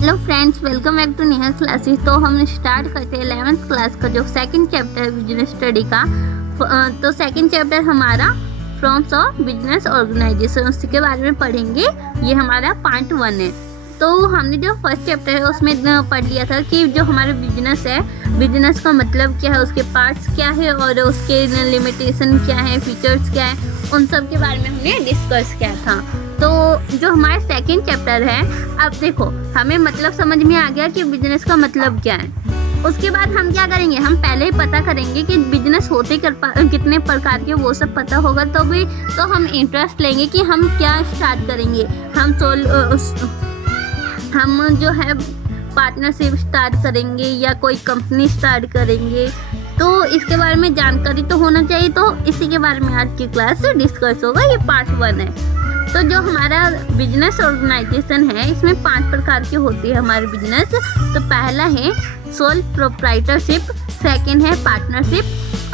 Hello friends, welcome back to Neha classes. तो हम start करते हैं 11th क्लास का जो सेकंड चैप्टर है बिजनेस स्टडी का। तो सेकंड चैप्टर हमारा फॉर्म्स ऑफ बिजनेस ऑर्गेनाइजेशन, उसके बारे में पढ़ेंगे। ये हमारा पार्ट 1 है। तो हमने जो फर्स्ट चैप्टर है उसमें पढ़ लिया था कि जो हमारा बिजनेस है, बिजनेस का मतलब क्या है, उसके पार्ट्स क्या है और उसके लिमिटेशन क्या है, फीचर्स क्या है, उन सब के बारे में हमने डिस्कस किया था। तो जो हमारा सेकंड चैप्टर है, अब देखो हमें मतलब समझ में आ गया कि बिजनेस का मतलब क्या है। उसके बाद हम क्या करेंगे, हम पहले ही पता करेंगे कि बिजनेस होते कितने प्रकार के, वो सब पता होगा तो हम इंटरेस्ट लेंगे कि हम क्या स्टार्ट करेंगे। हम जो है पार्टनरशिप स्टार्ट करेंगे या कोई कंपनी स्टार्ट करेंगे, तो इसके बारे में जानकारी तो होना चाहिए। तो इसी के बारे में आज की क्लास डिस्कस होगा। ये पार्ट 1 है। तो जो हमारा बिजनेस ऑर्गेनाइजेशन है, इसमें 5 प्रकार की होती है हमारी बिजनेस। तो पहला है सोल प्रोप्राइटरशिप, सेकंड है पार्टनरशिप,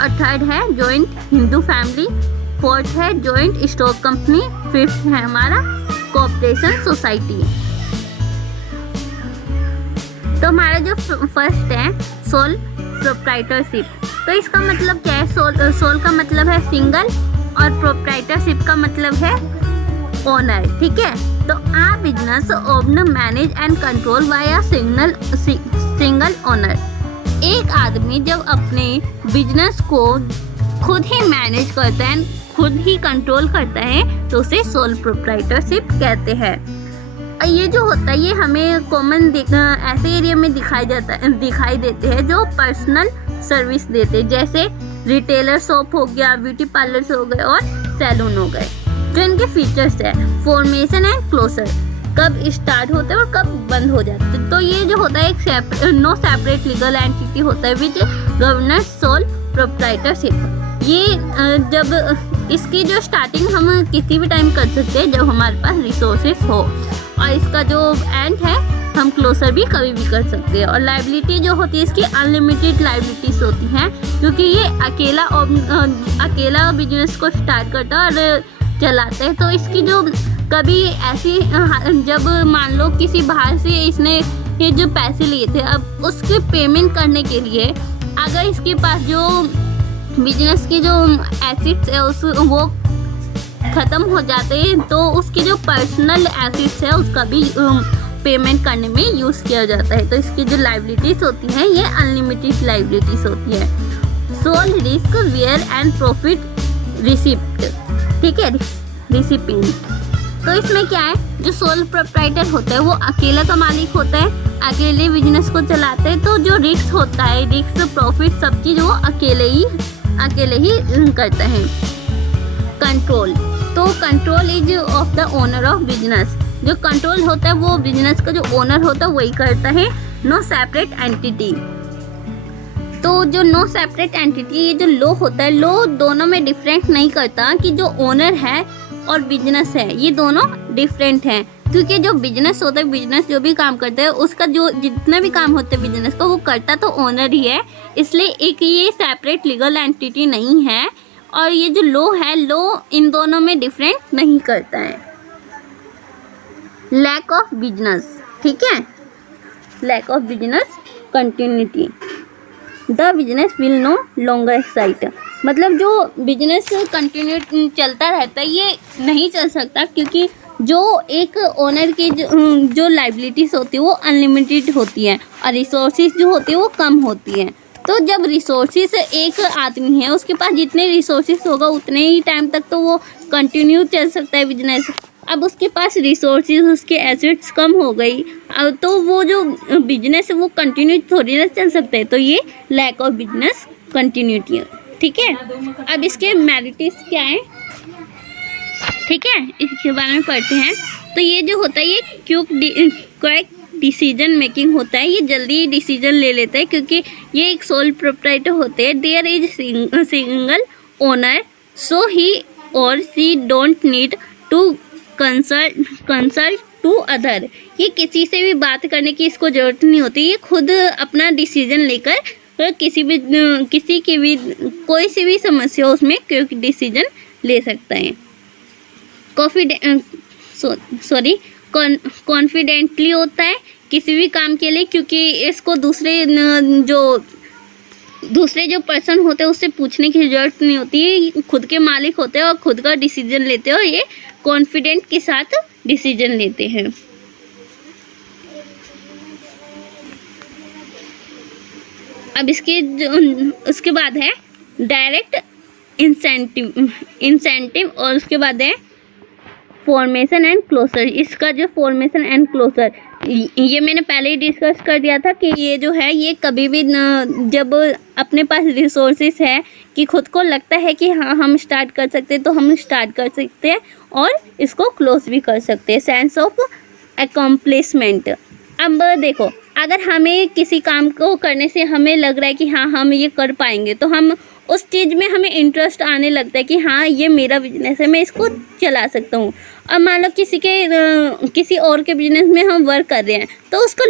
और थर्ड है जॉइंट हिंदू फैमिली, फोर्थ है जॉइंट स्टॉक कंपनी, फिफ्थ है हमारा कोऑपरेशन सोसाइटी। तो हमारा जो फर्स्ट है सोल प्रोप्राइटरशिप, तो इसका मतलब क्या है। सोल का मतलब है सिंगल और प्रोप्राइटरशिप का मतलब है ओनर, ठीक है। तो a business own manage and control by a single owner. एक आदमी जब अपने बिजनेस को खुद ही मैनेज करता है, खुद ही कंट्रोल करता है, तो उसे सोल प्रोप्राइटरशिप कहते हैं। ये जो होता है, ये हमें कॉमन ऐसे एरिया में दिखाई देते हैं जो पर्सनल सर्विस देते हैं, जैसे रिटेलर शॉप हो गया, ब्यूटी पार्लर्स हो गए और सैलून हो गए। जो इनके फीचर्स है, फॉर्मेशन एंड क्लोजर, कब स्टार्ट होते हैं और कब बंद हो जाते हैं। तो ये जो होता है एक नो सेपरेट लीगल एंटिटी होता है विच गवर्नेंस सोल प्रोप्राइटरशिप। ये जब इसकी जो स्टार्टिंग हम किसी भी टाइम कर सकते हैं जब हमारे पास रिसोर्सेस हो, और इसका जो एंड है हम क्लोजर भी कभी भी कर सकते हैं। और लाइबिलिटी जो होती है इसकी अनलिमिटेड लाइबिलिटीज होती हैं, क्योंकि ये अकेला बिजनेस को स्टार्ट करता है और चलाता है। तो इसकी जो कभी ऐसी जब मान लो किसी बाहर से इसने ये जो पैसे लिए थे, अब उसके पेमेंट करने के लिए अगर इसके पास जो बिजनेस की जो एसेट्स है वो ख़त्म हो जाते हैं, तो उसकी जो पर्सनल एसेट्स है उसका भी पेमेंट करने में यूज़ किया जाता है। तो इसकी जो लाइबिलिटीज़ होती हैं ये अनलिमिटेड लाइबिलिटीज़ होती है। Sole risk bearer and profit receipt, ठीक है, रिसिपिएंट। तो इसमें क्या है, जो सोल प्रोप्राइटर होता है वो अकेला का मालिक होता है, अकेले बिजनेस को चलाते हैं। तो जो रिस्क होता है, रिस्क प्रॉफिट सब चीज़ वो अकेले ही करता है। कंट्रोल, तो control is of the owner of business. जो कंट्रोल होता है वो बिजनेस का जो ओनर होता है वही करता है। नो सेपरेट एंटिटी, तो जो नो सेपरेट एंटिटी, ये जो लो होता है, लो दोनों में डिफरेंट नहीं करता कि जो ओनर है और बिजनेस है ये दोनों डिफरेंट हैं। क्योंकि जो बिजनेस होता है, बिजनेस जो भी काम करता है उसका जो जितना भी काम होता है बिजनेस का, वो करता तो ओनर ही है, इसलिए एक ये सेपरेट लीगल एंटिटी नहीं है। और ये जो लो है, लो इन दोनों में डिफरेंट नहीं करता है। लैक ऑफ बिजनेस, ठीक है, lack of business continuity, the business will no longer exist, मतलब जो बिजनेस कंटिन्यू चलता रहता है ये नहीं चल सकता, क्योंकि जो एक ओनर की जो लाइबिलिटीज़ होती है वो अनलिमिटेड होती है और रिसोर्सेज जो होती है वो कम होती है। तो जब रिसोर्सेज एक आदमी है उसके पास जितने रिसोर्सेज होगा उतने ही टाइम तक तो वो कंटिन्यू चल सकता है बिजनेस। अब उसके पास रिसोर्सेज, उसके एसेट्स कम हो गई, अब तो वो जो बिजनेस है वो कंटिन्यू थोड़ी ना चल सकता है। तो ये लैक ऑफ बिजनेस कंटिन्यूटी है, ठीक है। अब इसके मेरिट्स क्या है, ठीक है, इसके बारे में पढ़ते हैं। तो ये जो होता है ये क्विक डिसीजन मेकिंग होता है, ये जल्दी डिसीजन ले लेता है क्योंकि ये एक सोल प्रोप्राइटर होते हैं। There is single owner, so he or she don't need to consult to other, ये किसी से भी बात करने की इसको ज़रूरत नहीं होती, ये खुद अपना डिसीजन लेकर किसी की भी कोई सी भी समस्या उसमें क्विक डिसीजन ले सकता है। कॉन्फिडेंटली होता है, किसी भी काम के लिए, क्योंकि इसको दूसरे जो पर्सन होते हैं उससे पूछने की ज़रूरत नहीं होती है, ये खुद के मालिक होते हैं और खुद का डिसीजन लेते हैं और ये कॉन्फिडेंट के साथ डिसीजन लेते हैं। अब उसके बाद है डायरेक्ट इंसेंटिव और उसके बाद है फॉर्मेशन एंड क्लोजर। इसका जो फॉर्मेशन एंड क्लोजर ये मैंने पहले ही डिस्कस कर दिया था कि ये जो है ये कभी भी जब अपने पास रिसोर्सेस है कि खुद को लगता है कि हाँ हम स्टार्ट कर सकते हैं तो हम स्टार्ट कर सकते हैं और इसको क्लोज भी कर सकते हैं। Sense of accomplishment. अब देखो, अगर हमें किसी काम को करने से हमें लग रहा है कि हाँ हम ये कर पाएंगे तो हम उस चीज़ में हमें इंटरेस्ट आने लगता है कि हाँ ये मेरा बिजनेस है, मैं इसको चला सकता हूँ। अब मान लो किसी और के बिजनेस में हम वर्क कर रहे हैं तो उसका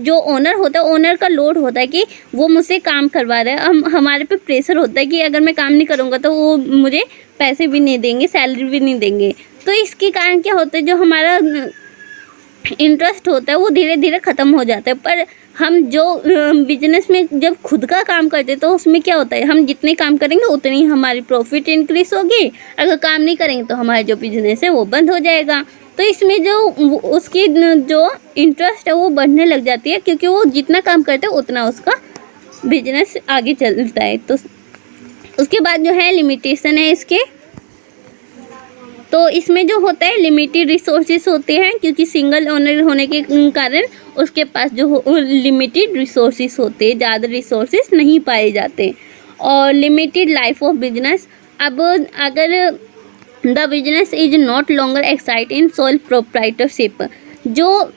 जो ओनर होता है, ओनर का लोड होता है कि वो मुझसे काम करवा रहा है। हमारे पे प्रेशर होता है कि अगर मैं काम नहीं करूँगा तो वो मुझे पैसे भी नहीं देंगे, सैलरी भी नहीं देंगे। तो इसके कारण क्या होता है, जो हमारा इंटरेस्ट होता है वो धीरे धीरे ख़त्म हो जाता है। पर हम जो बिजनेस में जब खुद का काम करते हैं तो उसमें क्या होता है, हम जितने काम करेंगे उतनी हमारी प्रॉफिट इंक्रीज होगी। अगर काम नहीं करेंगे तो हमारा जो बिजनेस है वो बंद हो जाएगा। तो इसमें जो उसकी जो इंटरेस्ट है वो बढ़ने लग जाती है, क्योंकि वो जितना काम करते हैं उतना उसका बिजनेस आगे चलता है। तो उसके बाद जो है लिमिटेशन है इसके। तो इसमें जो होता है लिमिटेड रिसोर्सेज होते हैं, क्योंकि सिंगल ओनर होने के कारण उसके पास जो लिमिटेड रिसोर्सेज होते हैं, ज़्यादा रिसोर्सेज नहीं पाए जाते। और लिमिटेड लाइफ ऑफ बिजनेस। अब अगर the business is not longer excite in sole proprietorship, जो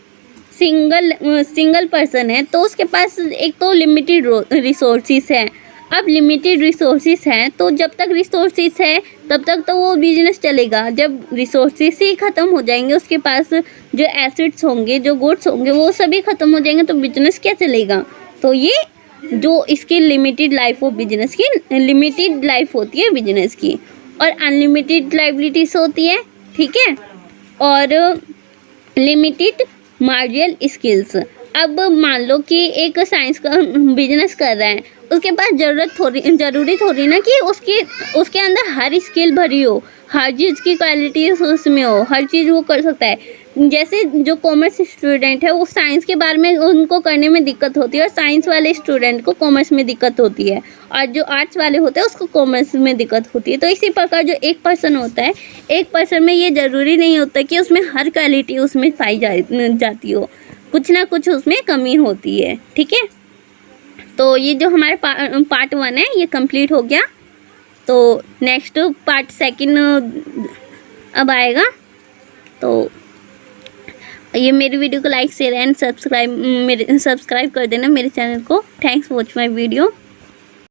सिंगल पर्सन है तो उसके पास एक तो लिमिटेड रिसोर्सेज है। अब लिमिटेड रिसोर्सेज हैं तो जब तक रिसोर्सेज है तब तक तो वो बिजनेस चलेगा। जब रिसोर्सेज ही ख़त्म हो जाएंगे, उसके पास जो एसेट्स होंगे, जो गुड्स होंगे, वो सभी ख़त्म हो जाएंगे तो बिजनेस क्या चलेगा। तो ये जो इसकी लिमिटेड लाइफ ऑफ बिजनेस की, लिमिटेड लाइफ होती है बिजनेस की, और अनलिमिटेड लाइबिलिटीज होती है, ठीक है, और लिमिटेड मार्जिनल स्किल्स। अब मान लो कि एक साइंस का बिजनेस कर रहा है, उसके पास ज़रूरी थोड़ी ना कि उसके अंदर हर स्किल भरी हो, हर चीज़ की क्वालिटी उसमें हो, हर चीज़ वो कर सकता है। जैसे जो कॉमर्स स्टूडेंट है वो साइंस के बारे में उनको करने में दिक्कत होती है, और साइंस वाले स्टूडेंट को कॉमर्स में दिक्कत होती है, और जो आर्ट्स वाले होते हैं उसको कॉमर्स में दिक्कत होती है। तो इसी प्रकार जो एक पर्सन होता है, एक पर्सन में ये ज़रूरी नहीं होता कि उसमें हर क्वालिटी उसमें पाई जाती हो, कुछ ना कुछ उसमें कमी होती है, ठीक है। तो ये जो हमारे पार्ट 1 है ये कंप्लीट हो गया। तो नेक्स्ट पार्ट 2 अब आएगा। तो ये मेरी वीडियो को लाइक शेयर एंड सब्सक्राइब कर देना मेरे चैनल को। Thanks for watching my video.